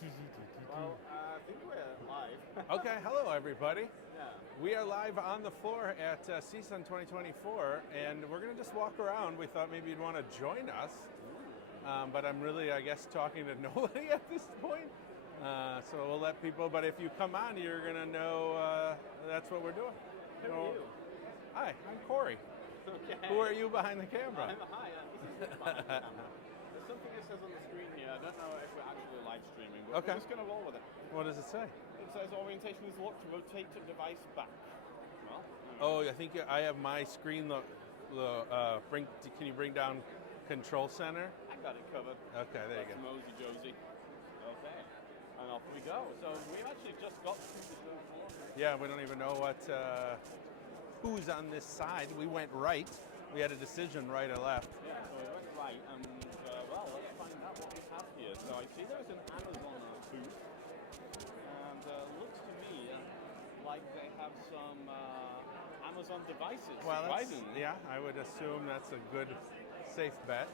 Well, I think we're live. Okay, hello everybody. Yeah. We are live on the floor at CSUN 2024, and we're going to just walk around. We thought maybe you'd want to join us, but I'm really, I guess, talking to nobody at this point. So we'll let people, but if you come on, you're going to know that's what we're doing. Who are you? Hi, I'm Cory. Okay. Who are you behind the camera? Hi, this is behind the camera. There's something that says on the screen here. I don't know if we're actually live streaming, but Okay. we're just going to roll with it. What does it say? It says orientation is locked. Rotate the device back. Well. Oh, I think I have my screen. Can you bring down Control Center? I got it covered. Okay, there you go. Mosey Josie. Okay. And off we go. So we've actually just got to the show floor. Yeah, we don't even know who's on this side. We went right. We had a decision right or left. Yeah, so we went right, and well, let's find out what we have here. So I see there's an Amazon booth, and looks to me like they have some Amazon devices. Well, surprisingly. yeah, I would assume that's a good, safe bet.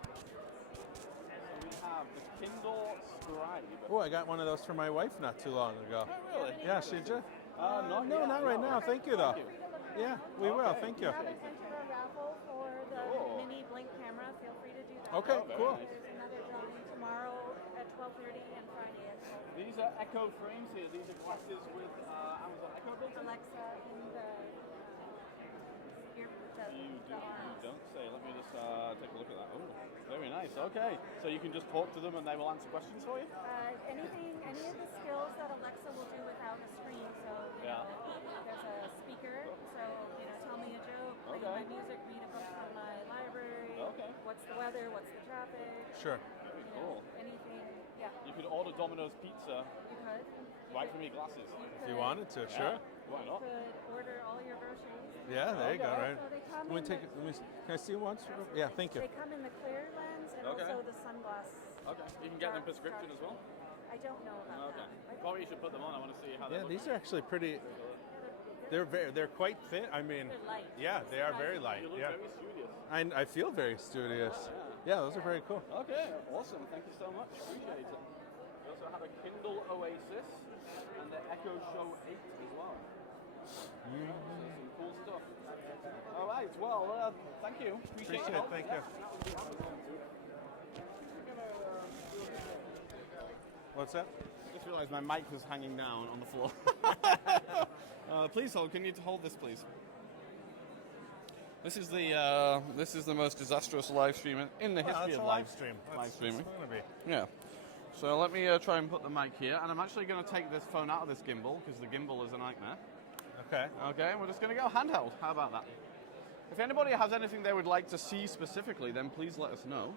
So we have the Kindle Scribe. Oh, I got one of those for my wife not too long ago. Oh, really? Yeah, she did. Not No, yet, not right now. Thank you, though. Thank you. Yeah, we will. Okay. Thank We you. have an enter a raffle for the Cool. mini blink camera. Feel free to do that. Okay, very cool. nice. There's another drawing tomorrow at 12:30 and Friday at 12:30. These are Echo frames here. These are glasses with Amazon Echo built in. Alexa in the You arms. don't say. Let me just take a look at that. Oh, very nice. Okay. So you can just talk to them and they will answer questions for you? Any of the skills that Alexa will do without a screen. So, Yeah. there's a speaker. So, tell me a joke, play Okay. my music, read a book from my library. Okay. What's the weather? What's the traffic? Sure. Very cool. Anything. Yeah, You could order Domino's pizza you could. right from your glasses. If you wanted to, sure. Why not? Could order all your groceries. Yeah, there you go, Okay. right? So they come Let me in take it. Can I see it once? Yeah, thank you. They come in the clear lens and Okay. also the sunglass. Okay. You can get them prescription as well? I don't know about Okay. that. Probably you should put them on. I want to see how they Yeah, look. these are actually pretty. They're quite thin. I mean, They're light. yeah, they are very light. You look Yeah, very studious. I feel very studious. Yeah, those are very cool. Okay, awesome. Thank you so much. Appreciate it. We also have a Kindle Oasis and the Echo Show 8 as well. Some cool stuff. All right, well, thank you. Appreciate Appreciate your it. help. Thank you. What's that? I just realised my mic was hanging down on the floor. Please hold. Can you hold this, please? This is the most disastrous live stream in the history It's of a live stream. live streaming. It's gonna be. Yeah. So let me try and put the mic here, and I'm actually going to take this phone out of this gimbal because the gimbal is a nightmare. Okay. Okay, we're just going to go handheld. How about that? If anybody has anything they would like to see specifically, then please let us know,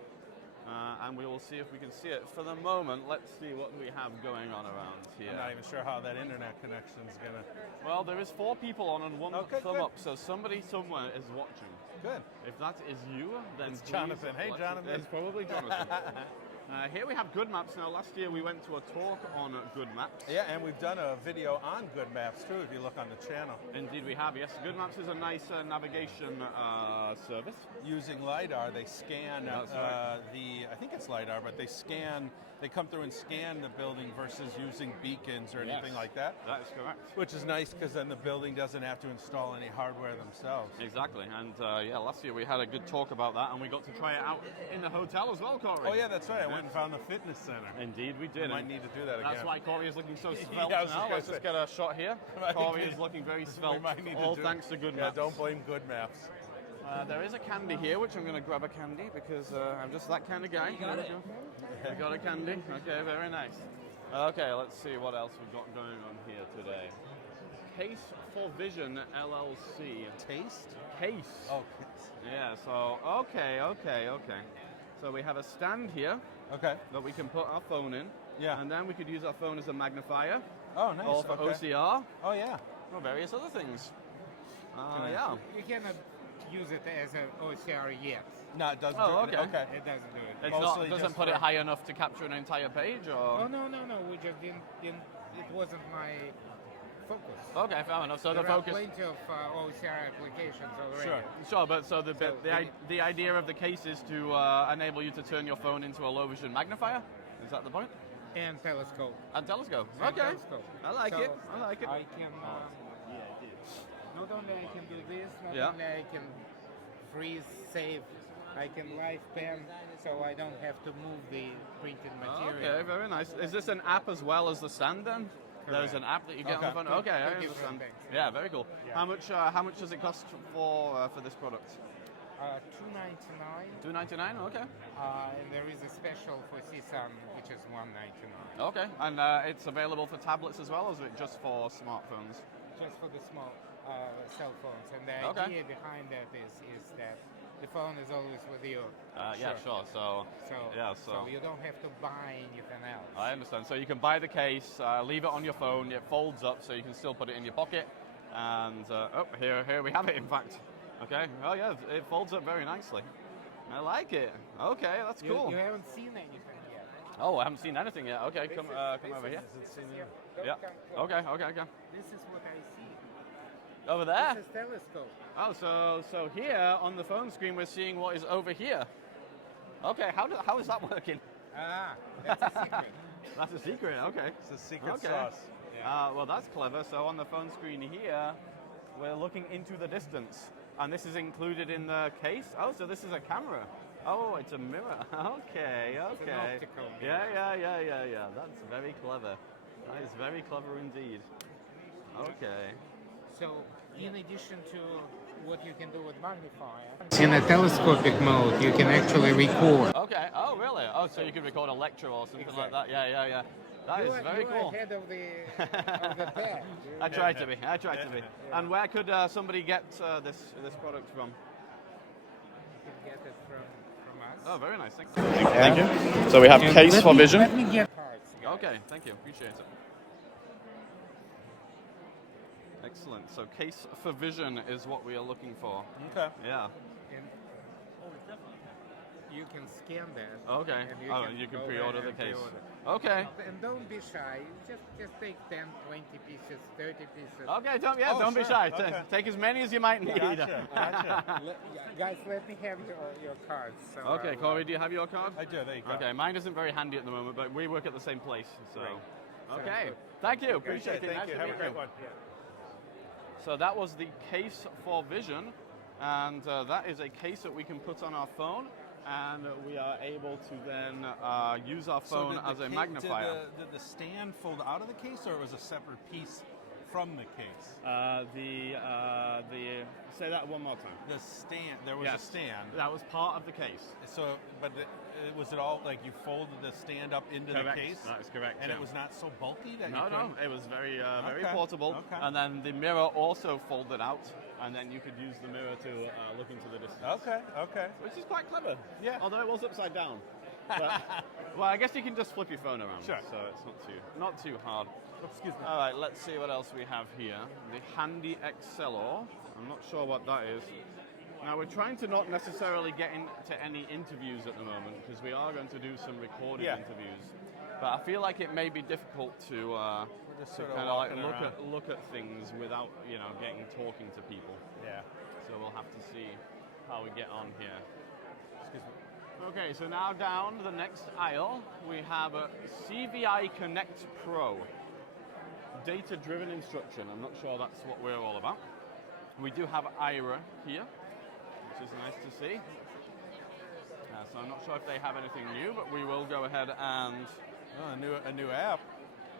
and we will see if we can see it. For the moment, let's see what we have going on around here. I'm not even sure how that internet connection's gonna. Well, there is 4 people on and 1 Okay, thumb good. up, so somebody somewhere is watching. Good. If that is you, then It's please Jonathan. Hey, let us- Jonathan. It's probably Jonathan. Here we have Good Maps. Now, last year we went to a talk on Good Maps. Yeah, and we've done a video on Good Maps too. If you look on the channel, Indeed, we have. Yes, Good Maps is a nice navigation service. using lidar, they scan That's right. I think it's lidar, but they scan. They come through and scan the building versus using beacons or anything Yes. like that. That is correct. Which is nice because then the building doesn't have to install any hardware themselves. Exactly, and yeah, last year we had a good talk about that, and we got to try it out in the hotel as well, Cory. Oh yeah, that's right. I went and found the fitness center. Indeed, we did. I might and need to do that again. That's why Cory is looking so svelte Yeah, I was just now. gonna Let's just say. get a shot here. Right. Cory is looking very We svelte. might need to All do thanks to Good Yeah, Maps. don't blame Good Maps. There is a candy here, which I'm going to grab a candy because I'm just that kind of guy. You got it. I got a candy. Okay, very nice. Okay, let's see what else we've got going on here today. Case for Vision LLC. Taste? Case. Oh, Yeah, so, okay. So we have a stand here okay. that we can put our phone in. Yeah. And then we could use our phone as a magnifier. Oh, nice. Or for okay. OCR. Oh, yeah. Or various other things. I- Yeah. You cannot use it as an OCR yet. No, it doesn't Oh, do it. okay. Okay. It doesn't do it. It's yet. not, Mostly doesn't just put it for- high enough to capture an entire page, or? Oh no. We just didn't. It wasn't my focus. Okay, fair enough. So There the are focus. plenty of OCR applications already. Sure. Sure, but so So the idea of the case is to enable you to turn your phone into a low vision magnifier. Is that the point? And telescope. And telescope. And Okay. telescope. I like So it. I like it. I can. Not only I can do this, not Yeah. only I can freeze, save, I can live pen, so I don't have to move the printed material. Okay, very nice. Is this an app as well as the stand then? There's an app that you get on the phone. Okay, I Two different understand. things. Yeah, very cool. Yeah. How much does it cost for this product? $2.99. $2.99. Okay. And there is a special for CSUN, which is $1.99. Okay, and it's available for tablets as well, or is it just for smartphones? Just for the small cell phones. And the Okay. idea behind that is that the phone is always with you. Yeah, sure. So So you don't have to buy anything else. I understand. So you can buy the case, leave it on your phone. It folds up, so you can still put it in your pocket. And here we have it. In fact, okay. Oh yeah, it folds up very nicely. I like it. Okay, that's cool. You haven't seen anything yet. Oh, I haven't seen anything yet. Okay, come over here. Yeah. Okay. This is what I see. Over there. This is telescope. Oh, so here on the phone screen we're seeing what is over here. Okay, how is that working? That's a secret. That's a secret. Okay. It's a secret Okay. sauce. Well, that's clever. So on the phone screen here, we're looking into the distance, and this is included in the case. Oh, so this is a camera. Oh, it's a mirror. Okay. It's an optical mirror. Yeah. That's very clever. That is very clever indeed. Okay. So, in addition to what you can do with magnifier, in a telescopic mode, you can actually record. Okay. Oh, really? Oh, so you could record a lecture or something like that. Yeah. That is very cool. Ahead of the pack. I tried to be. And where could somebody get this product from? You can get it from us. Oh, very nice. Thank you. So we have case for vision. Let me get parts, guys. Okay, thank you. Appreciate it. Excellent. So case for vision is what we are looking for. Okay. Yeah. And you can scan that. Okay. And You can go pre-order ahead the and case. pre-order. Okay. And don't be shy. Just take 10, 20 pieces, 30 pieces. Okay. Don't be sure. shy. Okay. Take as many as you might need. Gotcha. Guys, let me have your cards. So Okay, Cory, do you have your card? I do. There you go. Okay, mine isn't very handy at the moment, but we work at the same place, so. Great. Okay. good. Thank you. Appreciate it. Thank Nice you. to Have a meet great you. one. So that was the case for vision, and that is a case that we can put on our phone, and we are able to then use our phone as a magnifier. Did the stand fold out of the case, or it was a separate piece from the case? Say that one more time. The stand. There was Yes. a stand. That was part of the case. So, but was it all like you folded the stand up into Correct. the case? That is correct. And yeah. it was not so bulky that you No, couldn't? it was very Okay, portable. okay. And then the mirror also folded out, and then you could use the mirror to look into the distance. Okay. Which is quite clever. Yeah. Although it was upside down. But, well, I guess you can just flip your phone around. Sure. So it's not too hard. Excuse me. All right, let's see what else we have here. The Handy Excelor. I'm not sure what that is. Now, we're trying to not necessarily get into any interviews at the moment, because we are going to do some recorded Yeah. interviews. But I feel like it may be difficult to just sort of kind of like walking look at things without talking to people. Yeah. So we'll have to see how we get on here. Excuse me. Okay, so now down the next aisle, we have a CVI Connect Pro. Data-driven instruction. I'm not sure that's what we're all about. We do have IRA here, which is nice to see. So I'm not sure if they have anything new, but we will go ahead and... Oh, a new app.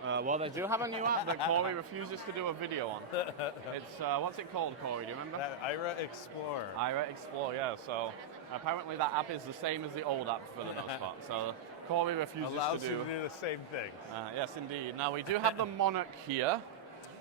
Well, they do have a new app that Cory refuses to do a video on. It's, what's it called, Cory? Do you remember? IRA Explorer. IRA Explore, yeah. So apparently that app is the same as the old app for the most part. So Cory refuses Allows to you do... to do the same thing. Yes, indeed. Now, we do have the Monic here.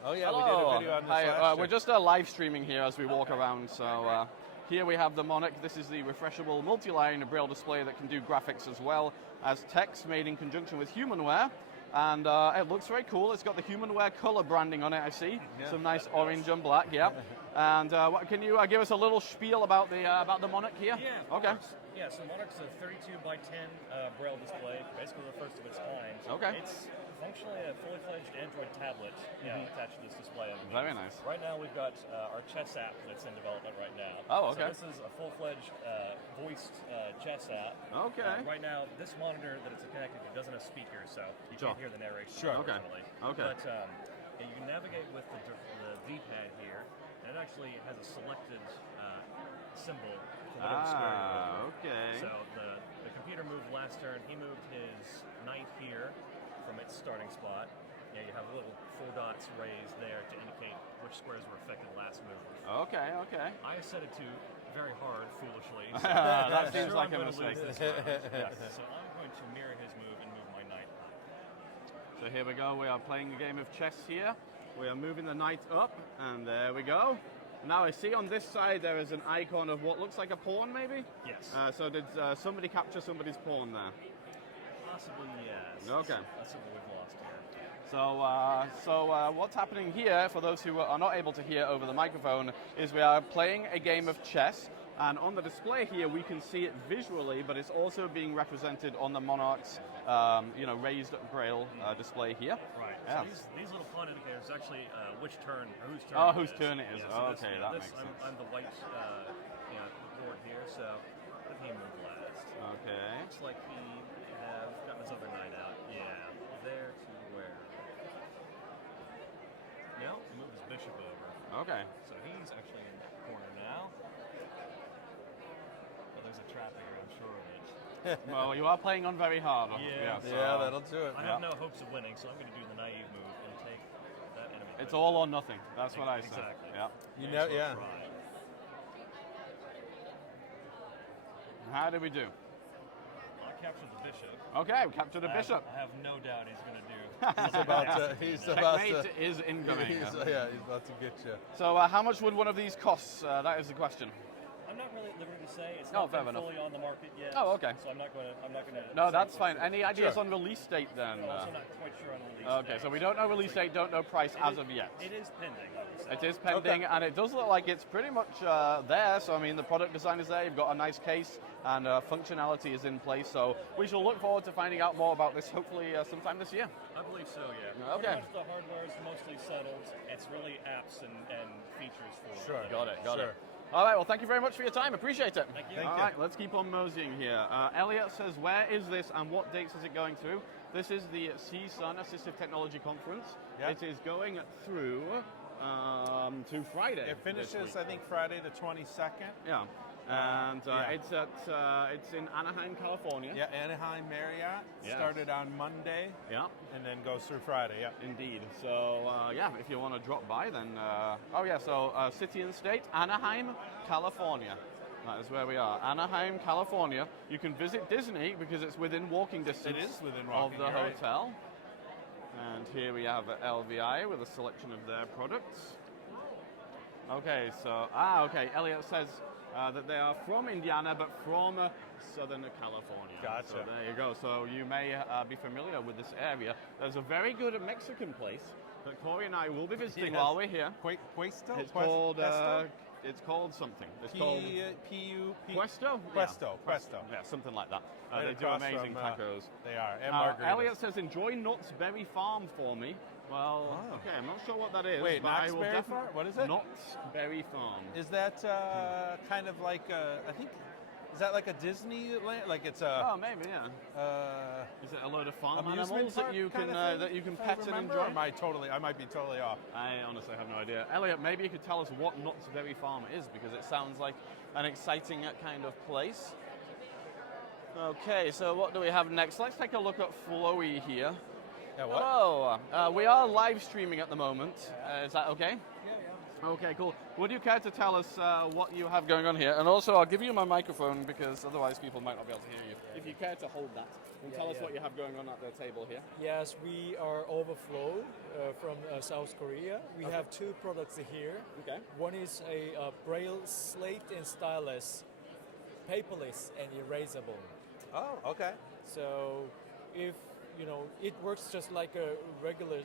Oh yeah, Hello. we did a video on this Hi, last we're year. just live streaming here as we walk around. So here we have the Monic. This is the refreshable multi-line braille display that can do graphics as well as text, made in conjunction with Humanware. And it looks very cool. It's got the Humanware color branding on it, I see. Yeah. Some nice orange and black, yeah. And can you give us a little spiel about the Monic here? Yeah, Okay. course. Yeah, so Monic's a 32 by 10 braille display, basically the first of its kind. Okay. It's functionally a fully fledged Android tablet attached to this display. Very nice. Right now we've got our chess app that's in development right now. Oh, okay. So this is a full-fledged voiced chess app. Okay. Right now, this monitor that it's connected to doesn't have speakers, so you Sure. can't hear the narration. Sure. Okay. unfortunately. Okay. But yeah, you can navigate with the D-pad here, and it actually has a selected symbol for whatever square you're over. Okay. So the computer moved last turn. He moved his knight here from its starting spot. Yeah, you have little 4 dots raised there to indicate which squares were affected last move. Okay. Okay. I set it to very hard, foolishly. So That I'm seems sure like I'm a going to lose mistake. this round. So I'm going to mirror his move and move my knight up. So here we go. We are playing a game of chess here. We are moving the knight up, and there we go. Now I see on this side there is an icon of what looks like a pawn, maybe? Yes. So did somebody capture somebody's pawn there? Possibly yes. Okay. That's what we've lost here. So what's happening here, for those who are not able to hear over the microphone, is we are playing a game of chess. And on the display here, we can see it visually, but it's also being represented on the Monarch's, raised braille display here. Right. Yeah. So these little pawn indicators actually which turn or whose turn. Oh, it whose is. turn it is. Yeah, Oh, this, okay, yeah, that this, makes sense. I'm the white board here, so let him move last. Okay. Looks like he have gotten his other knight out. Yeah, there to where? No, he moved his bishop over. Okay. So he's actually in the corner now. Well, there's a trap here, I'm sure of it. Well, you are playing on very hard. Yeah. so Yeah, that'll do it. I have no hopes of winning, so I'm going to do the naive move and take that enemy. It's bishop. all or nothing. That's what I say. Exactly. Yeah. You May know, as well yeah. try. How do we do? I captured the bishop. Okay, we captured a bishop. I have no doubt he's going to do. He's about to. Checkmate is incoming. He's about to get you. So how much would one of these cost? That is the question. I'm not really at liberty to say. It's Oh, not fair been enough. fully on the market yet. Oh, okay. So I'm not going to. No, that's fine. Any ideas on release date then? I'm also not quite sure on the release. Okay, date. so we don't know release date, don't know price as of yet. It is pending. I would say. It is pending, and it does look like it's pretty much there. So, I mean, the product design is there. You've got a nice case, and functionality is in place. So, we shall look forward to finding out more about this, hopefully, sometime this year. I believe so. Yeah. Okay. Pretty much the hardware is mostly settled. It's really apps and features for. Sure. Got it. Sure. All right, well, thank you very much for your time. Appreciate it. Thank you. All right, let's keep on moseying here. Elliot says, where is this and what dates is it going through? This is the CSUN Assistive Technology Conference. Yeah. It is going through to Friday. It this finishes, week. I think, Friday the 22nd. Yeah. And Yeah. it's in Anaheim, California. Yeah, Anaheim Marriott Yes. started on Monday Yeah. and then goes through Friday. Yeah. Indeed. So, if you want to drop by, then... city and state, Anaheim, California. That is where we are. Anaheim, California. You can visit Disney because it's within walking distance It is within of walking, the you're right. hotel. And here we have LVI with a selection of their products. Okay, so... Elliot says that they are from Indiana, but from Southern California. Gotcha. So there you go. So you may be familiar with this area. There's a very good Mexican place that Cory and I will be visiting Yes. while we're here. Puesto? It's Quest- called... Pesto? it's called something. It's called... P-U-P... Puesto? Puesto, Yeah. Puesto. Yeah, something like that. Right They do across amazing from, tacos. They are, and margaritas. Elliot says, enjoy Knott's Berry Farm for me. Well, Oh. okay, I'm not sure what that is. Wait, but I Knott's will Berry definitely- Farm? What is it? Knott's Berry Farm. Is that kind of like I think, is that like a Disneyland? Like it's a Oh, maybe, yeah. Is it a load of farm amusement animals that park you can kind of thing, that you can if I pet and remember? enjoy? Or I might be totally off. I honestly have no idea. Elliot, maybe you could tell us what Knott's Berry Farm is, because it sounds like an exciting kind of place. Okay, so what do we have next? Let's take a look at Flowy here. Yeah, what? Hello. We are live streaming at the moment. Is that okay? Yeah. Okay, cool. Would you care to tell us what you have going on here? And also, I'll give you my microphone because otherwise people might not be able to hear you. If you care to hold that and tell us what you have going on at the table here. Yes, we are Overflow from South Korea. We have two products here. Okay. One is a braille slate and stylus, paperless and erasable. Oh, okay. So if it works just like a regular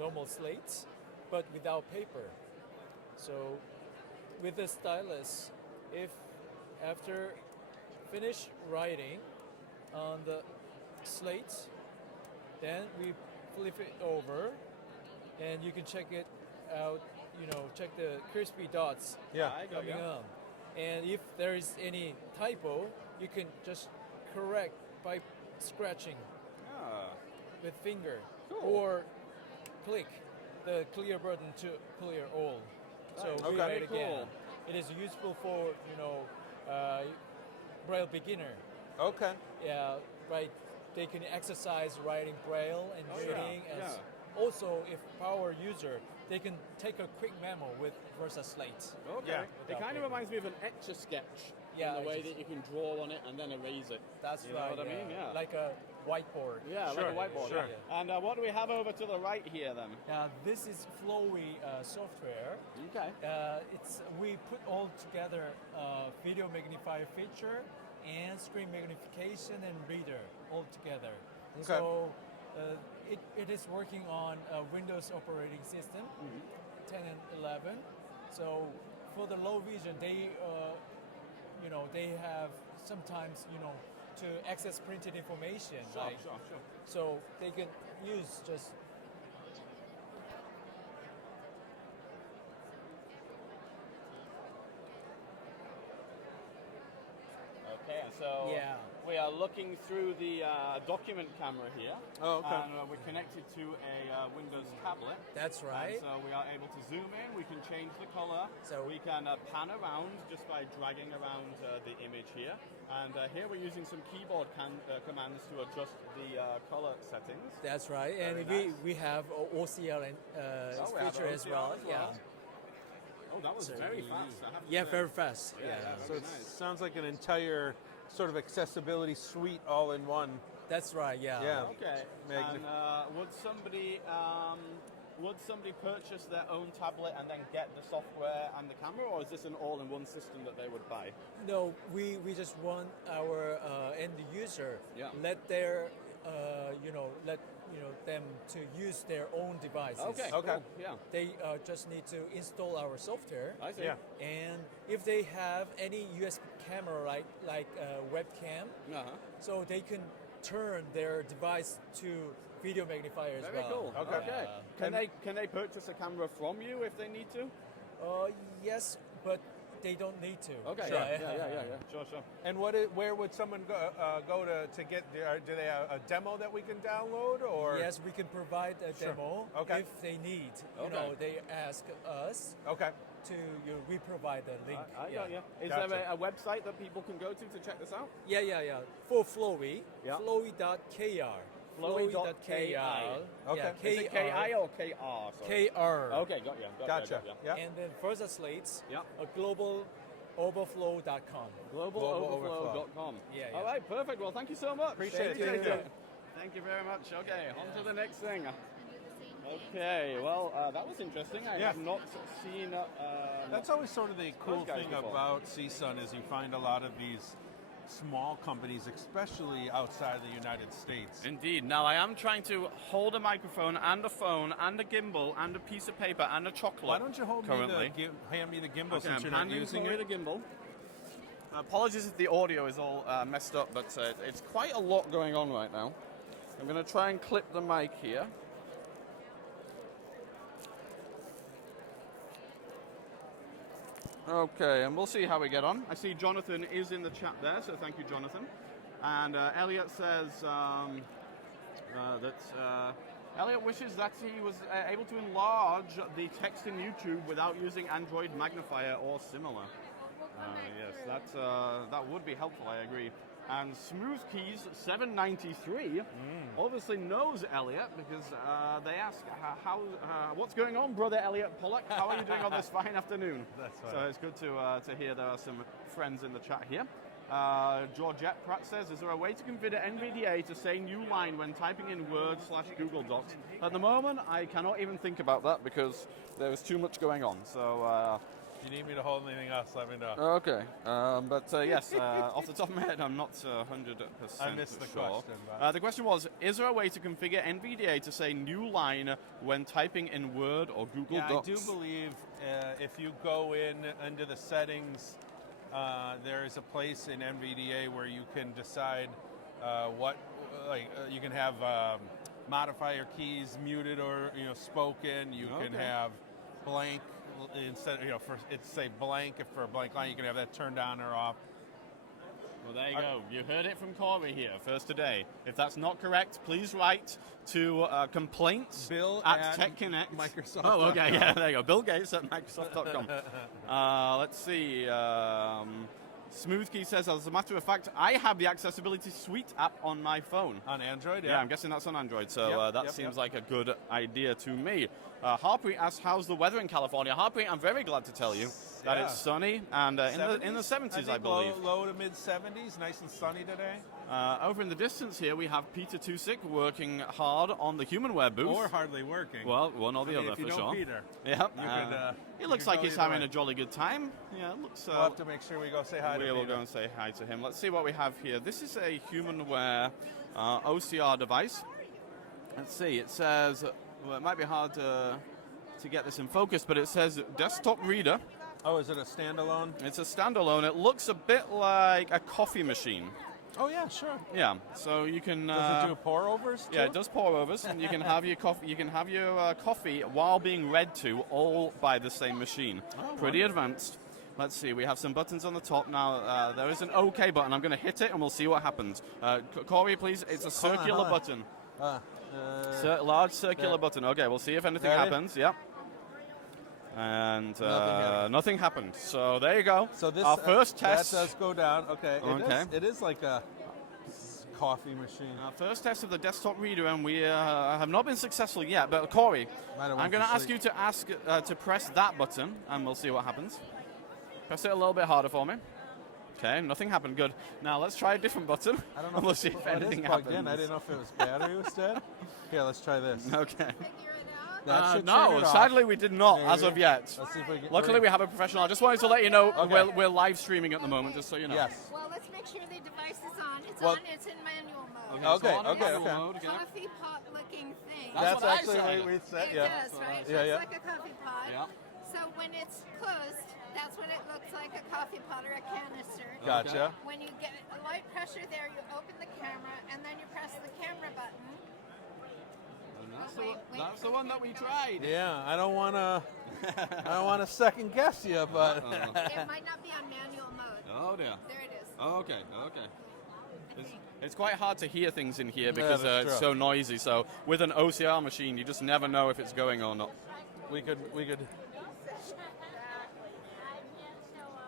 normal slates, but without paper. So with the stylus, if after finish writing on the slate, then we flip it over, and you can check it out. Check the crispy dots coming on. And if there is any typo, you can just correct by scratching with finger or click the clear button to clear all. So rewrite again. It is useful for Braille beginner. Okay. Yeah, right. They can exercise writing Braille and reading. Also, if power user, they can take a quick memo with Versa Slate. Okay. It kind of reminds me of an Etch-a-Sketch in the way that you can draw on it and then erase it. That's you know what I mean? Yeah. Like a whiteboard. Yeah, like a whiteboard. Sure. Yeah. And what do we have over to the right here then? This is Flowy software. Okay. We put all together video magnifier feature and screen magnification and reader all together. Okay. So it is working on Windows operating system, 10 and 11. So for the low vision, they have sometimes to access printed information. Sure. So they can use just. Okay, so we are looking through the document camera here. Oh, okay. And we're connected to a Windows tablet. That's right. And so we are able to zoom in, we can change the color, So we can pan around just by dragging around the image here. And here we're using some keyboard commands to adjust the color settings. That's right. Very And nice. we have OCR we have feature as OCR well. as well. Oh, that was very fast. I have to say. Very fast. So it sounds like an entire sort of accessibility suite all in one. That's right. Yeah. Okay. And would somebody purchase their own tablet and then get the software and the camera, or is this an all-in-one system that they would buy? No, we just want our end user let their them to use their own devices. Okay. Okay. Cool. Yeah. They just need to install our software. I see. Yeah. And if they have any USB camera like webcam, so they can turn their device to video magnifier as Very well. cool. Okay. Can they purchase a camera from you if they need to? Yes, but they don't need to. Okay. Sure. Yeah. Sure. And where would someone go to get? Do they have a demo that we can download, or? Yes, we can provide a demo if they need. They ask us to we provide the link. Is there a website that people can go to check this out? Yeah. For Flowy, flowy.kr. Flowy.ki. Okay. Is it KI or KR? Sorry. KR. Okay, got you. Gotcha. Yeah. And then Versa Slates, Yeah. globaloverflow.com. Globaloverflow.com. Yeah. All right, perfect. Well, thank you so much. Appreciate it. Thank you. Thank you very much. Okay, on to the next thing. Okay, well, that was interesting. I have not seen... That's always sort of the cool those guys thing before. about CSUN is you find a lot of these small companies, especially outside the United States. Indeed. Now, I am trying to hold a microphone and a phone and a gimbal and a piece of paper and a chocolate. Why don't you hand me the gimbal since you're not using it? The gimbal. Apologies if the audio is all messed up, but it's quite a lot going on right now. I'm going to try and clip the mic here. Okay, and we'll see how we get on. I see Jonathan is in the chat there, so thank you, Jonathan. And Elliot says Elliot wishes that he was able to enlarge the text in YouTube without using Android magnifier or similar. Yes, that would be helpful, I agree. And Smooth Keys 793 obviously knows Elliot because they ask what's going on, brother Elliot Pollock? How are you doing on this fine afternoon? That's right. So it's good to hear there are some friends in the chat here. Georgette Pratt says, is there a way to configure NVDA to say new line when typing in Word/Google Docs? At the moment, I cannot even think about that because there is too much going on. So If you need me to hold anything else, let me know. Okay, yes, off the top of my head, I'm not 100% I missed the sure. question, but- The question was, is there a way to configure NVDA to say new line when typing in Word or Google Yeah, Docs? I do believe if you go into the settings, there is a place in NVDA where you can decide you can have modify your keys muted or spoken. You can have blank instead for it say blank. If for a blank line, you can have that turned on or off. Well, there you go. You heard it from Cory here, first today. If that's not correct, please write to complaints Bill at TechConnect. Microsoft. Oh, okay, yeah, there you go. Bill Gates at Microsoft.com. Let's see. Smoothkey says, as a matter of fact, I have the Accessibility Suite app on my phone. On Android, Yeah, I'm guessing that's on Android, so that Yep, seems like a good idea to me. Harpreet asks, how's the weather in California? Harpreet, I'm very glad to tell you that it's sunny and in the 70s, I believe. Low to mid 70s, nice and sunny today. Over in the distance here, we have Peter Tusick working hard on the Humanware booth. Or hardly working. Well, one or the other, if you for know sure. Peter, Yeah, you he looks can like go he's either having way. a jolly good time. Yeah, it looks. We'll have to make sure we go say hi to we will Peter. go and say hi to him. Let's see what we have here. This is a Humanware OCR device. Let's see. It says, well, it might be hard to get this in focus, but it says desktop reader. Oh, is it a standalone? It's a standalone. It looks a bit like a coffee machine. Oh yeah, sure. Yeah, so you can. Does it do pour overs too? Yeah, it does pour overs, and you can have your coffee. You can have your coffee while being read to, all by the same machine. Pretty advanced. Let's see. We have some buttons on the top now. There is an OK button. I'm going to hit it, and we'll see what happens. Cory, please. It's a circular button. Large circular button. Okay, we'll see if anything Ready? happens. Yep. And nothing happened. So there you go. So this our first test. that does go down. Okay. Okay. It is like a coffee machine. Our first test of the desktop reader, and we have not been successful yet. But Cory, I'm going to ask you to press that button, and we'll see what happens. Press it a little bit harder for me. Okay, nothing happened. Good. Now let's try a different button. I don't know and we'll see if anything plugged happens. in. I didn't know if it was battery was dead. Here, let's try this. Okay. That should turn No, it off. sadly we did not as of yet. Let's see if we get, Luckily we have a professional. I just wanted to let you know Okay. we're live streaming at the moment, just so you know. Yes. Well, let's make sure the device is on. It's Well- on. It's in manual mode. Okay, Okay, so on okay, manual okay. mode again. Coffee pot looking thing. That's what I actually said. what we said. It Yeah. does, right? Yeah, It's yeah. like a coffee pot. Yeah. So when it's closed, that's what it looks like, a coffee pot or a canister. Gotcha. When you get a light pressure there, you open the camera, and then you press the camera button. And that's, Wait, that's the one that we tried. Yeah, I don't want to second guess you, but It might not be on manual mode. Oh dear. There it is. Okay, okay. It's quite hard to hear things in here because that's it's true. so noisy. So with an OCR machine, you just never know if it's going or not. we could.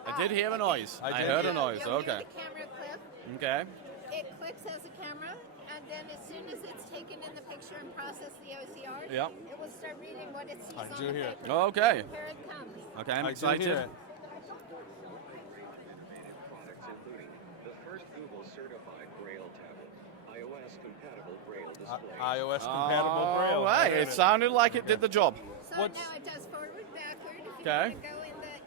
I did hear a noise. I I did heard hear- a noise. You'll hear Okay. the camera clip. Okay. It clicks as a camera, and then as soon as it's taken in the picture and processed the OCR, Yep. it will start reading what it sees I on do the hear it. paper. Okay. Here it comes. Okay, I'm I do excited. hear it. Products including the first Google certified Braille tablet, iOS compatible Braille display. iOS compatible Braille. All right, There it sounded like it did the job. So What's- now it does forward, backward. If you Okay. want to go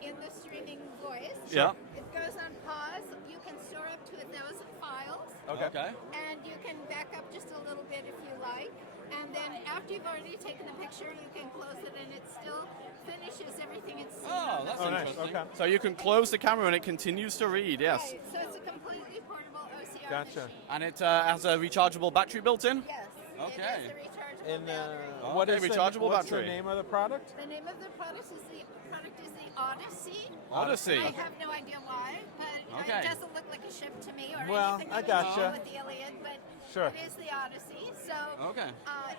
in the streaming voice, Yeah. it goes on pause. You can store up to 1,000 files, Okay. and you can back up just a little bit if you like. And then after you've already taken the picture, you can close it, and it still finishes everything it's seen. Oh, on that's the Oh, nice. interesting. Okay. So you can close the camera and it continues to read, yes. Right, so it's a completely portable OCR Gotcha. machine. And it has a rechargeable battery built in? Yes. Okay. It is a rechargeable And battery. what Okay, is rechargeable what's battery. the name of the product? The name of the product is the Odyssey. Odyssey. I have no idea why, but Okay. it doesn't look like a ship to me or Well, anything I that would gotcha. go with the Iliad, but Sure. it is the Odyssey. So Okay.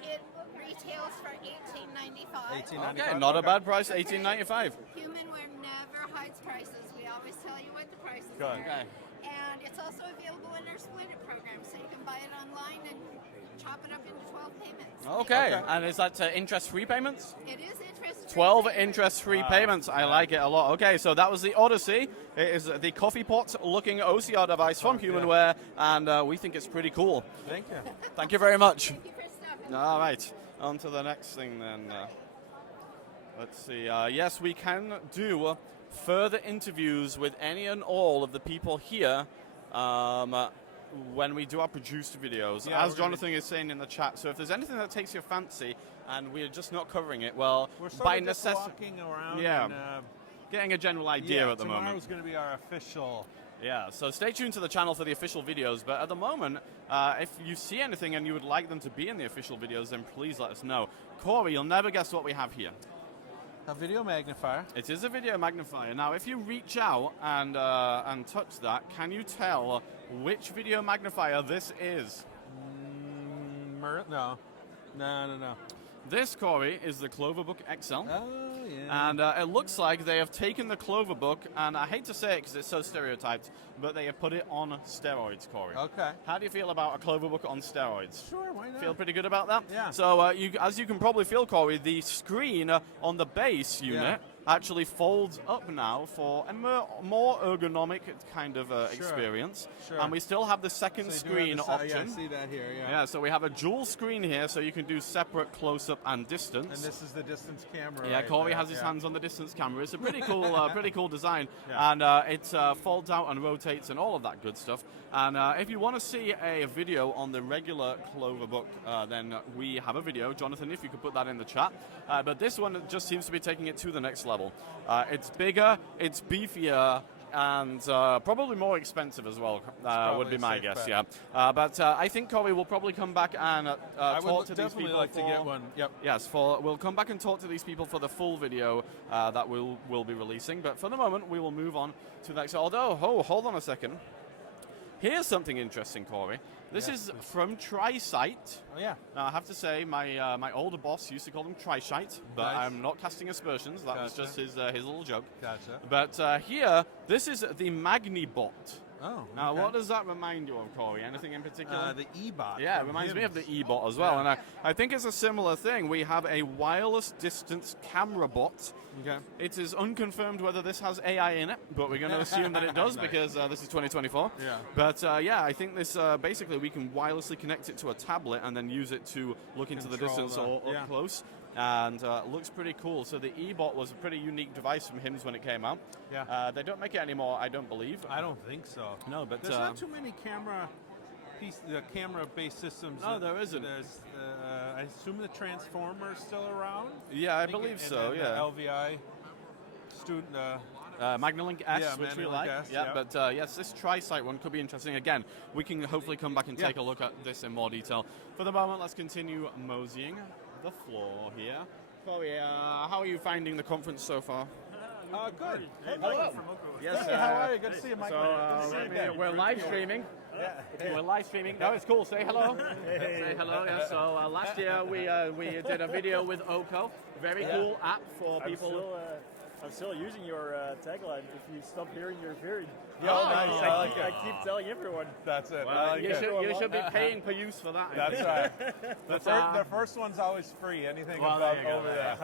it retails for $18.95. Okay, not a bad price, $18.95. Humanware never hides prices. We always tell you what the prices Good. are. Okay. And it's also available in our Split It program, so you can buy it online and chop it up into 12 payments. Okay, Okay. and is that interest-free payments? It is interest-free. 12 payment. interest-free payments. I like it a lot. Okay, so that was the Odyssey. It is the coffee pot-looking OCR device from Humanware, and we think it's pretty cool. Thank you. Thank you very much. Thank you for stopping. All right, on to the next thing then. Let's see. Yes, we can do further interviews with any and all of the people here when we do our produced videos, Yeah, as Jonathan is saying in the chat. So if there's anything that takes your fancy and we're just not covering it, well, We're sort by of just necessity, walking around. Yeah. And, getting a general idea at the moment. Tomorrow's going to be our official. Yeah, so stay tuned to the channel for the official videos, but at the moment, if you see anything and you would like them to be in the official videos, then please let us know. Cory, you'll never guess what we have here. A video magnifier. It is a video magnifier. Now, if you reach out and touch that, can you tell which video magnifier this is? No. This, Cory, is the Cloverbook Excel. Oh, yeah. And it looks like they have taken the Cloverbook, and I hate to say it because it's so stereotyped, but they have put it on steroids, Cory. Okay. How do you feel about a Cloverbook on steroids? Sure, why not? Feel pretty good about that? Yeah. So as you can probably feel, Cory, the screen on the base unit actually folds up now for a more ergonomic kind of experience. Sure. And we still have the second screen option. Yeah, I see that here, Yeah, so we have a dual screen here, so you can do separate close-up and distance. And this is the distance camera. Yeah, right Cory there, has his hands on the distance camera. It's a pretty cool, pretty cool design, Yeah. and it folds out and rotates and all of that good stuff. And if you want to see a video on the regular Cloverbook, then we have a video. Jonathan, if you could put that in the chat. But this one just seems to be taking it to the next level. It's bigger, it's beefier, and probably more expensive as well, would be my safe guess, bet. yeah. But I think Cory will probably come back and I talk would to these definitely people. like to get one. Yep. Yes, we'll come back and talk to these people for the full video that we'll be releasing. But for the moment, we will move on to the next. Although, hold on a second. Here's something interesting, Cory. This is from TriSite. Oh, yeah. Now, I have to say, my older boss used to call them TriSite, but Nice. I'm not casting aspersions. That was just his little joke. Gotcha. But here, this is the MagniBot. Oh, Now, okay. what does that remind you of, Cory? Anything in particular? The e-bot. Yeah, it from reminds me of the Hims. e-bot as well, Yeah. and I think it's a similar thing. We have a wireless distance camera bot. Okay. It is unconfirmed whether this has AI in it, but we're going to assume that it does Nice. because this is 2024. Yeah. But yeah, I think this basically we can wirelessly connect it to a tablet and then use it to look into the Control distance the- or yeah. up close. And looks pretty cool. So the e-bot was a pretty unique device from Hims when it came out. Yeah. They don't make it anymore, I don't believe. I don't think so. No, but There's not too many camera-based systems. No, there isn't. There's, I assume the Transformer's still around. yeah, I think, believe and so. then Yeah. The LVI student. Magnalink S, Yeah, which we Magnalink like. S, yeah, yeah. but yes, this TriSite one could be interesting. Again, we can hopefully come back and take a look at this in more detail. For the moment, let's continue moseying the floor here. Chloe, how are you finding the conference so far? Good. Hello. Yes, Hey, how are you? Good to see you, Mike. So Good to see you. we're live streaming. We're live streaming. No, it's cool. Say hello. Say hello. Yeah. So last year we did a video with Oko. Very cool app for people. I'm still using your tagline. If you stop hearing, you're hearing. Yeah, nice. I like I it. keep telling everyone. That's it. Well, you should be paying per use for that. I That's think. right. The first one's always free. Anything Well, above there you go. over there.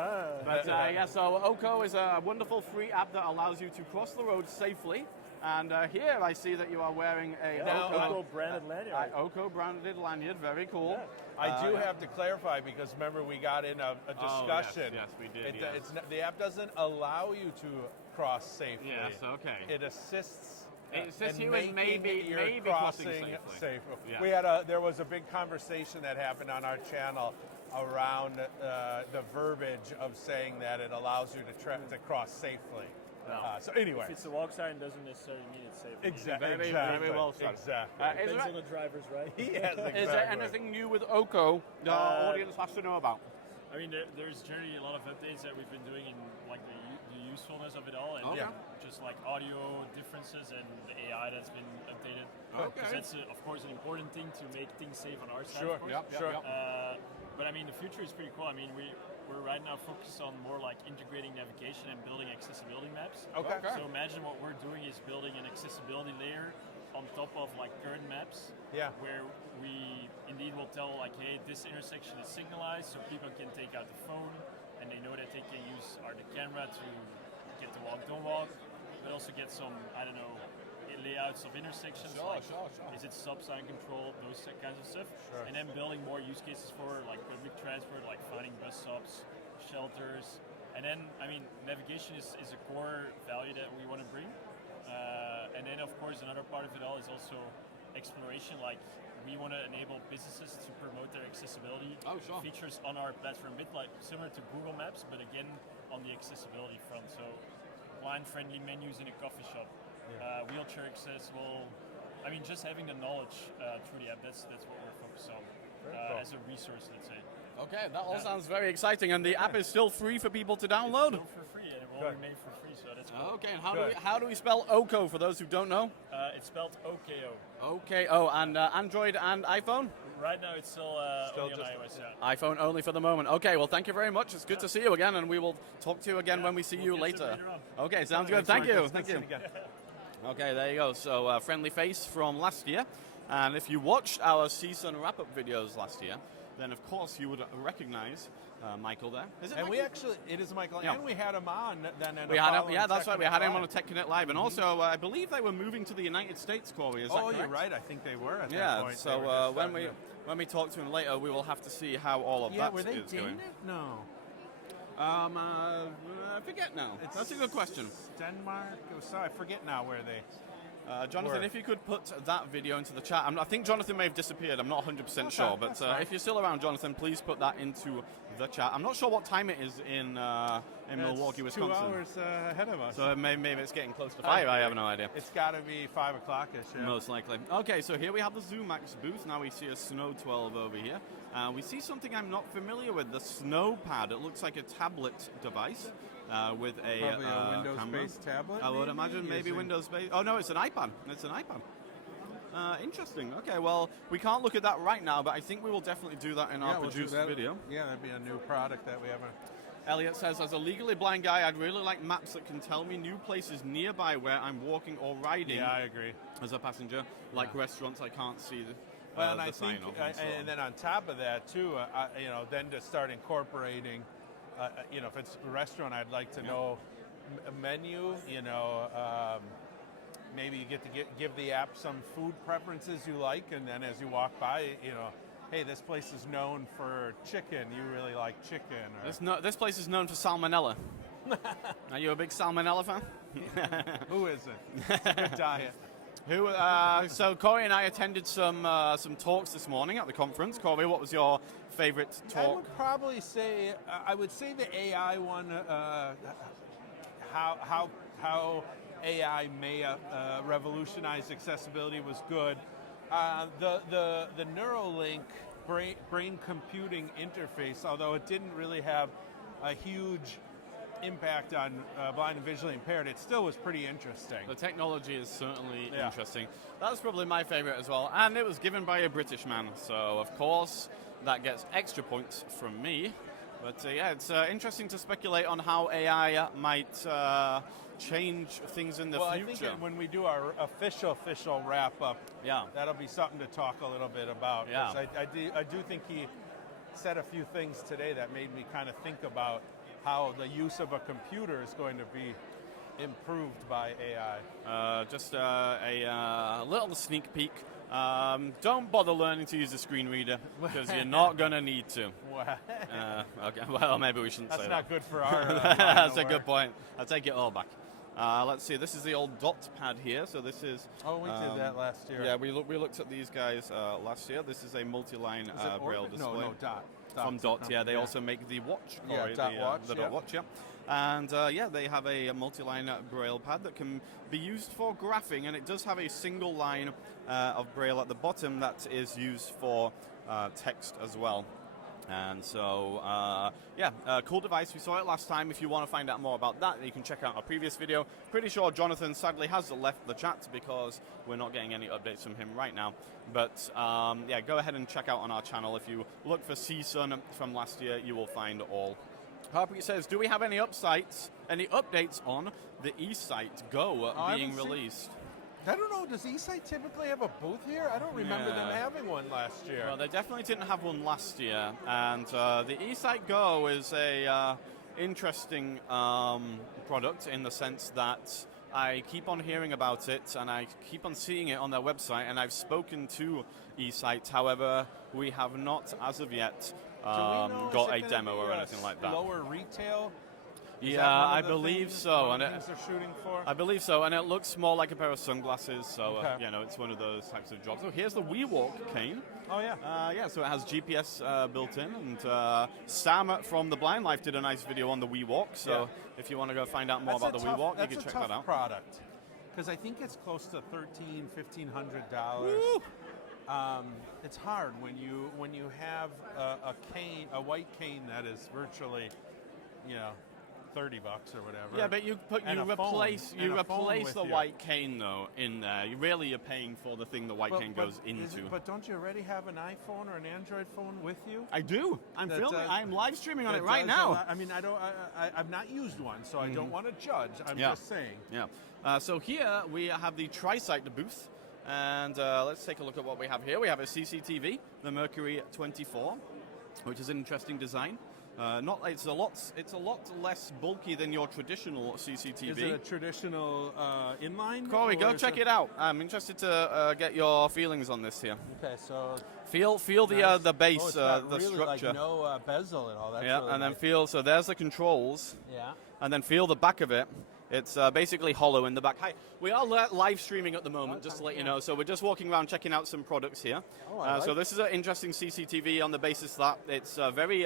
But yeah, so Oko is a wonderful free app that allows you to cross the road safely. And here I see that you are wearing a Oko branded lanyard. Oko branded lanyard. Very cool. I do have to clarify because remember we got in a discussion. Yes, we did. Yes. The app doesn't allow you to cross safely. Yes, okay. It assists. It assists in you in making maybe your crossing crossing safely. safe. Yeah. There was a big conversation that happened on our channel around the verbiage of saying that it allows you to cross safely. So anyway, If it's a walk sign, doesn't necessarily mean it's safe. exactly. Very well said. Exactly. Is Depends there- on the driver's right. Yes, exactly. Is there anything new with Oko the audience has to know about? I mean, there's generally a lot of updates that we've been doing in like the usefulness of it all, and Okay. just like audio differences and the AI that's been updated. Okay. Because that's of course an important thing to make things safe on our side. Sure. Of course. Sure. But I mean, the future is pretty cool. I mean, we're right now focused on more like integrating navigation and building accessibility maps. Okay. So imagine what we're doing is building an accessibility layer on top of like current maps. Yeah. Where we indeed will tell like, hey, this intersection is signalized, so people can take out the phone and they know that they can use the camera to get the walk, don't walk, but also get some, I don't know, layouts of intersections. Is it stop sign control, those kinds of stuff. Sure. And then building more use cases for like public transport, like finding bus stops, shelters, And then, I mean, navigation is a core value that we want to bring. And then, of course, another part of it all is also exploration. Like, we want to enable businesses to promote their accessibility features on our platform, a bit like similar to Google Maps, but again, on the accessibility front. So, blind-friendly menus in a coffee shop, wheelchair accessible. I mean, just having the knowledge through the app, that's what we're focused on as a resource, let's say. Okay, that all sounds very exciting, and the app is still free for people to download. It's still for free, and it will remain for free, so that's cool. Okay, and how do we spell OKO for those who don't know? It's spelled OKO. OKO, and Android and iPhone? Right now, it's still only on iOS. Yeah. iPhone only for the moment. Okay, well, thank you very much. It's good to see you again, and we will talk to you again when we see you later. Okay, sounds good. Thank you. Thank you. Okay, there you go. So, friendly face from last year. And if you watched our CSUN wrap-up videos last year, then of course you would recognize Michael there. Is it And Michael? it is Michael, Yeah. and we had him on then. We had him, yeah, that's right. We had him on a Tech Connect Live, and also I believe they were moving to the United States, Corey. Is that correct? You're right. I think they were at that Yeah. point. So when we talk to him later, we will have to see how all of that were they is going. Danish? No. I forget now. That's a good question. Denmark. I forget now where they. Jonathan, if you could put that video into the chat. I think Jonathan may have disappeared. I'm not 100% sure. But if you're still around, Jonathan, please put that into the chat. I'm not sure what time it is in Milwaukee, Wisconsin. 2 hours ahead of us. So maybe it's getting close to 5. I have no idea. It's got to be 5 o'clock-ish. Yeah. Most likely. Okay, so here we have the ZoomX booth. Now we see a Snow 12 over here. We see something I'm not familiar with, the Snow Pad. It looks like a tablet device. With Probably a Windows-based camera. tablet. I would imagine maybe Windows-based. Oh no, it's an iPad. It's an iPad. Interesting. Okay, well, we can't look at that right now, but I think we will definitely do that in our produced video. Yeah, that'd be a new product that we haven't. Elliot says, as a legally blind guy, I'd really like maps that can tell me new places nearby where I'm walking or riding. Yeah, I agree. As a passenger, like restaurants I can't see the sign of. And then on top of that too, then to start incorporating. If it's a restaurant, I'd like to know a menu. Maybe you get to give the app some food preferences you like, and then as you walk by, hey, this place is known for chicken. You really like chicken. This place is known for salmonella. Are you a big salmonella fan? Who isn't? It's a good diet. So Cory and I attended some talks this morning at the conference. Cory, what was your favorite talk? I would probably say the AI one. How AI may revolutionize accessibility was good. The Neuralink brain computing interface, although it didn't really have a huge impact on blind and visually impaired, it still was pretty interesting. The technology is certainly interesting. That's probably my favorite as well, and it was given by a British man, so of course that gets extra points from me. But it's interesting to speculate on how AI might change things in the future. I think when we do our official wrap up, that'll be something to talk a little bit about. Yeah. I do think he said a few things today that made me kind of think about how the use of a computer is going to be improved by AI. Just a little sneak peek. Don't bother learning to use a screen reader because you're not going to need to. Okay, well, maybe we shouldn't say that. That's not good for our That's a good point. I'll take it all back. Let's see, this is the old dot pad here. So this is... Oh, we did that last year. Yeah, we looked at these guys last year. This is a multi-line braille display. No, Dot. From Dot, they also make the watch, Cory, Dot watch, the Dot watch, And they have a multi-line braille pad that can be used for graphing, and it does have a single line of braille at the bottom that is used for text as well. And so, cool device. We saw it last time. If you want to find out more about that, you can check out our previous video. Pretty sure Jonathan sadly has left the chat because we're not getting any updates from him right now. But go ahead and check out on our channel. If you look for CSUN from last year, you will find all. Harpreet says, do we have any updates on the eSight Go being released? I don't know, does eSight typically have a booth here? I don't remember them having one last year. Well, they definitely didn't have one last year. And the eSight Go is a interesting product in the sense that I keep on hearing about it and I keep on seeing it on their website, and I've spoken to eSight. However, we have not, as of yet, got a demo or anything like that. Lower retail Is Yeah, that one of I the believe things- so, one of and the it- things they're shooting for. I believe so, and it looks more like a pair of sunglasses, so Okay. you know, it's one of those types of jobs. So here's the WeWalk cane. Oh yeah. Yeah, so it has GPS built in, and Sam from The Blind Life did a nice video on the WeWalk. So Yeah. if you want to go find out more That's about a the tough- WeWalk, you that's can a check tough that out. product, because I think it's close to $1,500. It's hard when you have a cane, a white cane that is virtually, $30 or whatever. Yeah, but you And a phone- replace and a phone replace with the you. white cane though in there. You really are paying for the thing the white cane goes into. But don't you already have an iPhone or an Android phone with you? I do. I'm That filming. does- I'm live streaming on that it right does now. allow- I mean, I've not used one, so I don't want to judge. I'm Yeah. just saying. Yeah. So here we have the TriSight booth, and let's take a look at what we have here. We have a CCTV, the Mercury 24, which is an interesting design. It's a lot less bulky than your traditional CCTV. Is it a traditional inline? Cory, or go is check it out. I'm interested to get your feelings on this here. Okay, so Feel the nice. the base, Oh, it's got the really, structure. Like no bezel and all that. Yeah, and then feel. So there's the controls. Yeah. And then feel the back of it. It's basically hollow in the back. Hi, we are live streaming at the moment, just to let you know. So we're just walking around checking out some products here. Oh, So this is an interesting CCTV on the basis that it's very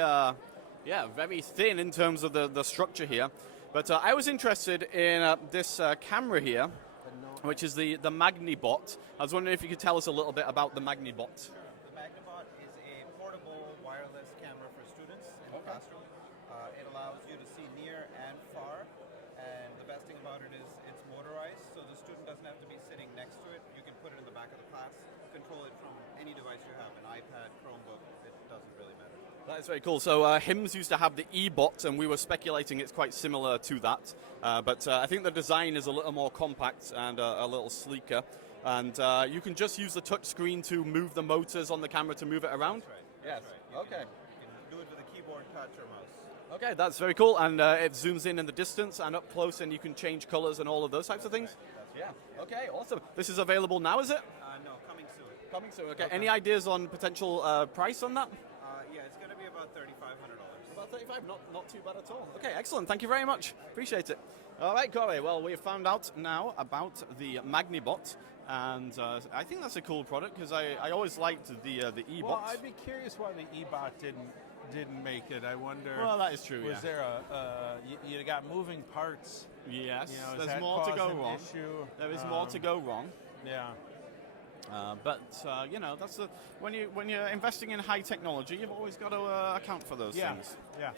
thin in terms of the structure here. But I was interested in this camera here, which is the MagniBot. I was wondering if you could tell us a little bit about the MagniBot. The MagniBot is a portable wireless camera for students in the classroom. It allows you to see near and far, and the best thing about it is it's motorized, so the student doesn't have to be sitting next to it. You can put it in the back of the class, control it from any device you have, an iPad, Chromebook, it doesn't really matter. That's very cool. So HIMS used to have the eBot, and we were speculating it's quite similar to that. But I think the design is a little more compact and a little sleeker. And you can just use the touch screen to move the motors on the camera to move it around. That's right. Yes. You can do it with a keyboard, touch, or mouse. Okay, that's very cool. And it zooms in the distance and up close, and you can change colors and all of those types of things. That's right. Okay, awesome. This is available now, is it? No, coming soon. Coming soon. Okay. Any ideas on potential price on that? Yeah, it's going to be about $3,500. About 35, not too bad at all. Okay, excellent. Thank you very much. Appreciate it. All right, Cory. Well, we've found out now about the MagniBot, and I think that's a cool product because I always liked the eBot. Well, I'd be curious why the eBot didn't make it. I wonder. Well, that is true. Was there you got moving parts? Yes. You know, There's does that more to cause go an wrong. issue? There is more to go wrong. Yeah. But that's when you're investing in high technology, you've always got to account for those things. Yeah.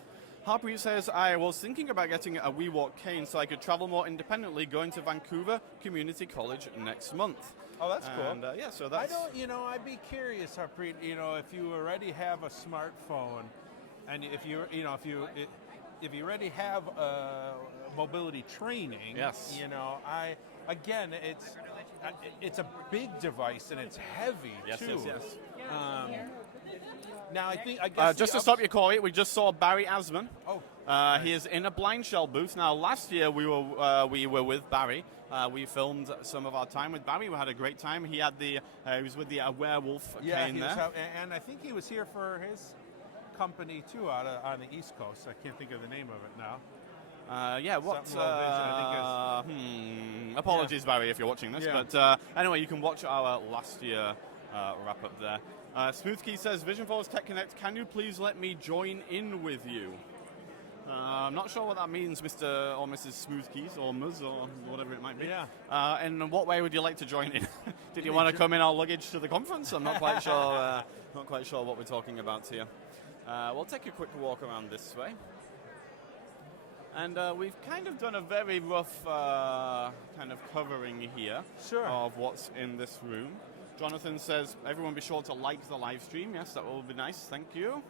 Harpreet says, I was thinking about getting a WeWalk cane so I could travel more independently, going to Vancouver Community College next month. Oh, that's cool. And so that's. I'd be curious, Harpreet. If you already have a smartphone, and if you already have mobility training. Yes. It's a big device and it's heavy too. Yes. Now I guess Just to stop you, Cory, we just saw Barry Asman. Oh. He is in a blind shell booth. Now, last year we were with Barry. We filmed some of our time with Barry. We had a great time. He was with the werewolf cane there. And I think he was here for his company too, on the East Coast. I can't think of the name of it now. What's... Something Low Vision, I think apologies, Barry, if you're watching this. Yeah. But anyway, you can watch our last year wrap-up there. Smoothkey says, Vision Force Tech Connect, can you please let me join in with you? I'm not sure what that means, Mr. or Mrs. Smoothkeys, or Ms, or whatever it might be. Yeah. And in what way would you like to join in? Did you want to come in our luggage to the conference? I'm not quite sure. Not quite sure what we're talking about here. We'll take a quick walk around this way. And we've kind of done a very rough kind of covering here of what's in this room. Jonathan says, everyone be sure to like the live stream. Yes, that will be nice. Thank you.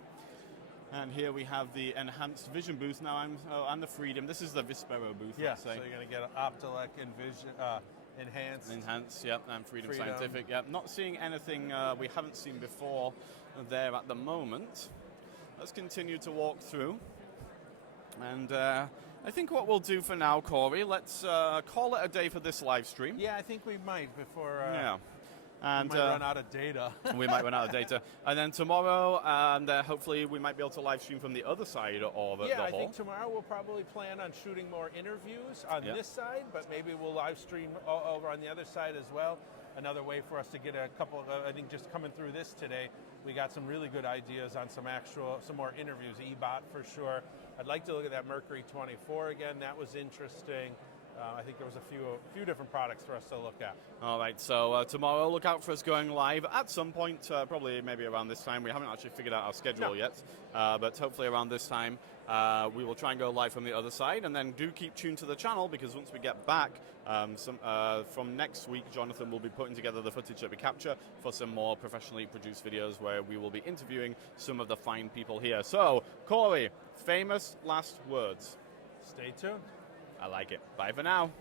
And here we have the Enhanced Vision booth now, and the Freedom. This is the Vispero booth, let's say. So you're going to get an Optelec and Vision, Enhanced. Enhanced, yep, and Freedom Scientific, yep. Not seeing anything we haven't seen before there at the moment. Let's continue to walk through. And I think what we'll do for now, Cory, let's call it a day for this live stream. Yeah, I think we might before... And we might run out of data. we might run out of data. And then tomorrow, hopefully we might be able to live stream from the other side of the Yeah, I hall. think tomorrow we'll probably plan on shooting more interviews on Yeah. this side, but maybe we'll live stream over on the other side as well. Another way for us to get a couple of, I think just coming through this today, we got some really good ideas on some more interviews, eBot for sure. I'd like to look at that Mercury 24 again, that was interesting. I think there was a few different products for us to look at. All right, so tomorrow, look out for us going live at some point, probably maybe around this time. We haven't actually figured out our schedule yet, but hopefully around this time, we will try and go live from the other side, and then do keep tuned to the channel, because once we get back, from next week, Jonathan will be putting together the footage that we capture for some more professionally produced videos where we will be interviewing some of the fine people here. So, Cory, famous last words. Stay tuned. I like it. Bye for now.